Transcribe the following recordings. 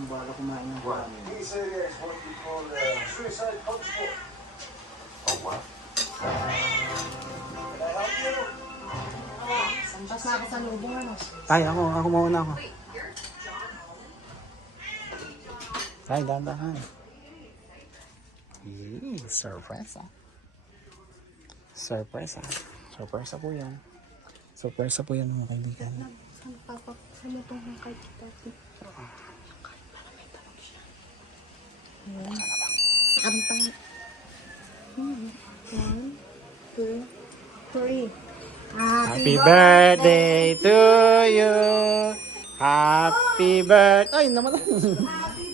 yung bala kumain ng karami. This area is what we call suicide hotspot. Oh, what? Can I help you? Santas na ako sa lubong, ano? Ay, ako mauna ako. Ay, dandahan. Surprise ah. Surprise ah. Surprise po yan. Surprise po yan mga kaibigan. Saan papapalutong ng kay Tati? Ayan. Sa kantang. 1, 2, 3. Happy birthday to you. Happy birthday. Ay, naman.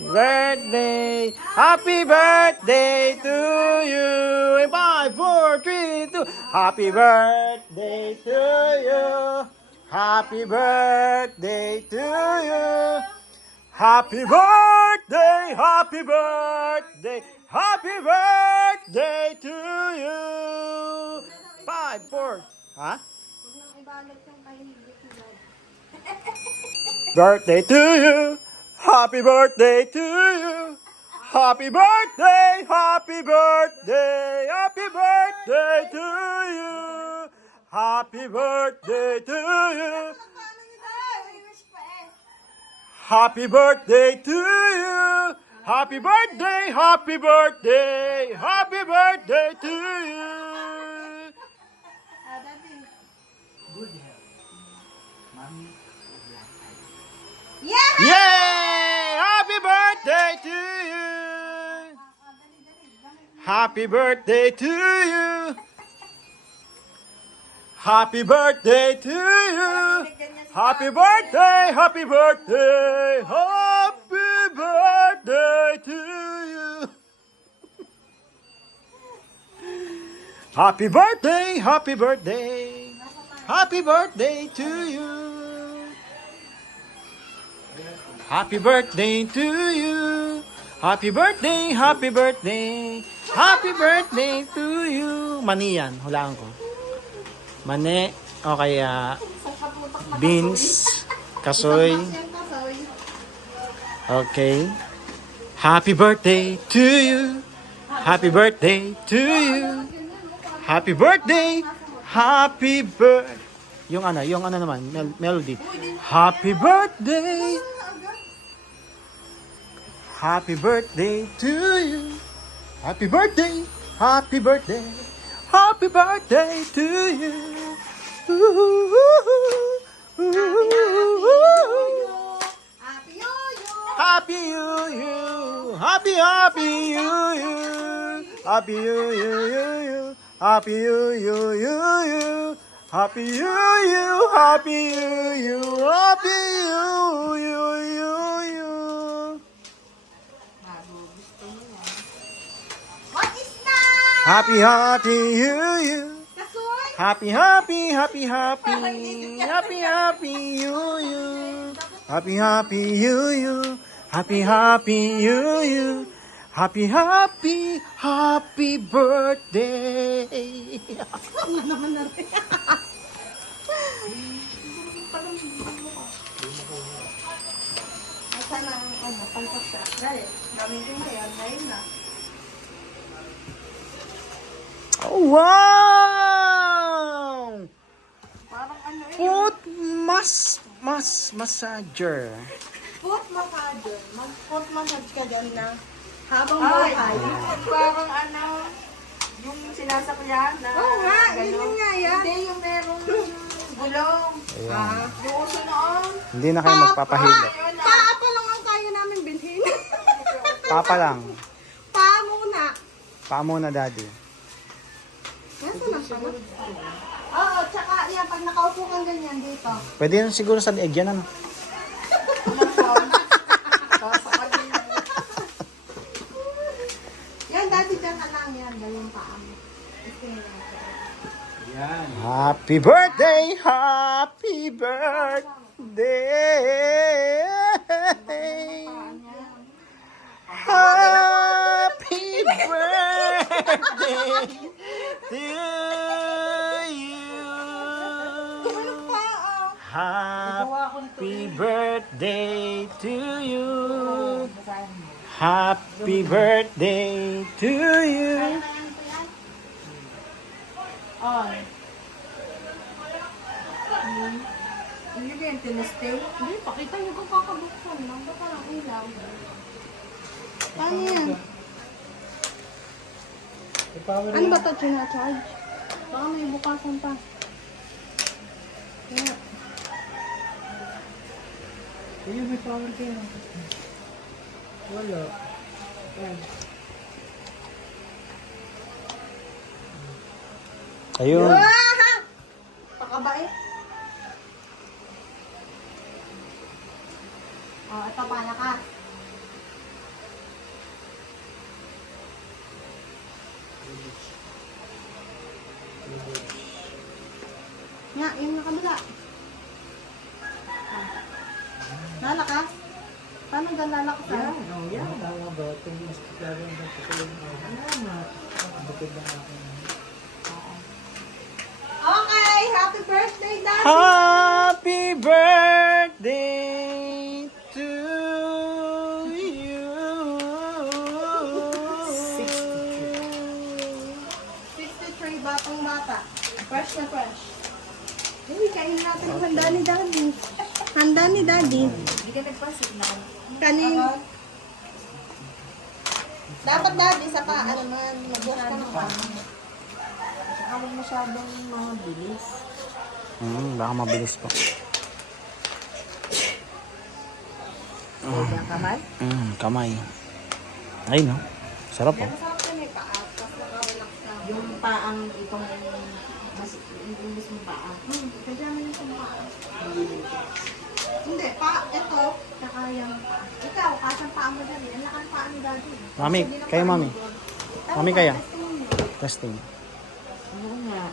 Birthday. Happy birthday to you. 5, 4, 3, 2. Happy birthday to you. Happy birthday to you. Happy birthday. Happy birthday. Happy birthday to you. 5, 4. Ha? Huwag nang ibalot yung kay Dad. Birthday to you. Happy birthday to you. Happy birthday. Happy birthday. Happy birthday to you. Happy birthday to you. Happy birthday to you. Happy birthday. Happy birthday. Happy birthday to you. Good health. Mommy. Yeah! Yay! Happy birthday to you! Happy birthday to you! Happy birthday to you! Happy birthday! Happy birthday! Happy birthday to you! Happy birthday! Happy birthday! Happy birthday to you! Happy birthday to you. Happy birthday, happy birthday. Happy birthday to you. Mani yan, hulaan ko. Mani, o kaya beans, kasoy. Okay. Happy birthday to you. Happy birthday to you. Happy birthday. Happy birthday. Yung ano naman, melody. Happy birthday. Happy birthday to you. Happy birthday. Happy birthday. Happy birthday to you. Happy you. Happy you. Happy you. Happy you. Happy you. Happy you. Happy you. What is that? Happy you. Kasoy? Happy you. Happy you. Happy you. Happy you. Happy birthday. Ano naman na rin? Ay, sana ang pangkastra. Dahil, gamitin ko yan. Ngayon na. Oh, wow! Parang ano eh. Foot massager. Foot massage. Mag-foot massage ka dyan na habang buhay. Parang ano, yung sinasakyan na. Oo nga, gano'n. yun nga yan. Hindi, yung merong gulong. Ayan. Yung uso noon. Hindi na kayo magpapahilot. Paapa lang ang tayo namin bilhin. Papa lang. Pa muna. Pa muna, daddy. Nasaan ang pala? Oo, tsaka yan, pag nakaupo kang ganyan dito. Pwede yun siguro sa leeg yan, ano? Yan, dati dyan ka lang yan. Gawin pa mo. Yan. Happy birthday! Happy birthday! Happy birthday to you! Happy birthday to you! Basahin mo. Happy birthday to you. Kaya na yan po yan. On. Hindi ba yung tinestay? Hindi, pakita niyo kung kakabuksan lang. Baka lang ilaw. Paano yan? Ano ba ito charge? Baka may bukasan pa. Kaya, Ayun, may power kaya. Wala. Ayun. ah! Pakabait. Oh, ito pa, lakas. Nga, yung nakabila. Ah. Lalakas? Paano gan lalakas? Yan, oh, yan. Okay, happy birthday, Daddy! Happy birthday to you. 63, batang bata. Fresh na fresh. Uy, kain natin yung handa ni Daddy. Handa ni Daddy. Hindi ka nagpasit na. Kanin. Dapat Daddy sa pa, ano man, magbukas ka ng pa. Saka huwag masyadong mabilis. Baka mabilis po. Huwag ang kamay. Kamay. Ay, no? Sarap po. Masarap yan eh, paa. Tapos nakarelax ka. Yung paang itong mas imbis mo paa. Kaya mo yung paa. Hindi, pa, ito, tsaka yung paa. Ikaw, kasang paa mo dyan eh. Ang lakas paa ni Daddy. Mami, Hindi na kayo paa mami. ni Daddy. Mami, Tama, kaya? testing mo. Testing. Oo nga.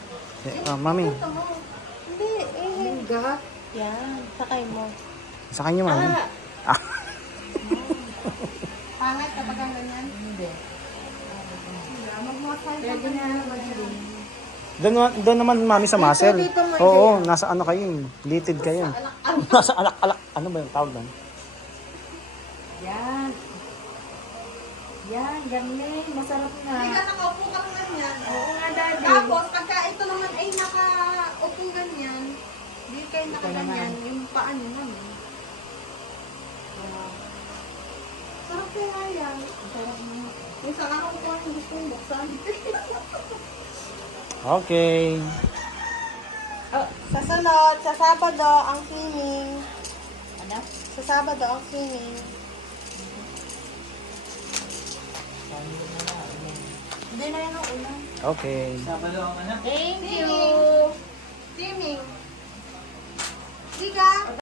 Mami, Ito mo. Hindi, Hingga. Yan, sakay mo. sa kanya mami. Pangit kapag ang ganyan. Hindi. Magmukha Pwede na madaling. Doon naman mami sa muscle. dito mo, Oo, nasa ano kayo, litid kayo. Nasa alak-alak. Ano ba yung tawag doon? Yan. Yan, galing. Masarap Hindi na. ka nakaupo ka ng ganyan. Oo nga, daddy. Tapos, pagka ito naman ay nakaupo ganyan, hindi kayo nakaganyan, yung paa niyo naman. Sarap kaya yan. Masarap na. Yung sa araw ko yung gusto yung buksan. Okay. Sa sunod, sa Sabado, ang swimming. Ano? Sa Sabado, ang swimming. Hindi na yun ang ulam. Okay. Thank you. Swimming. Swimming. Siga.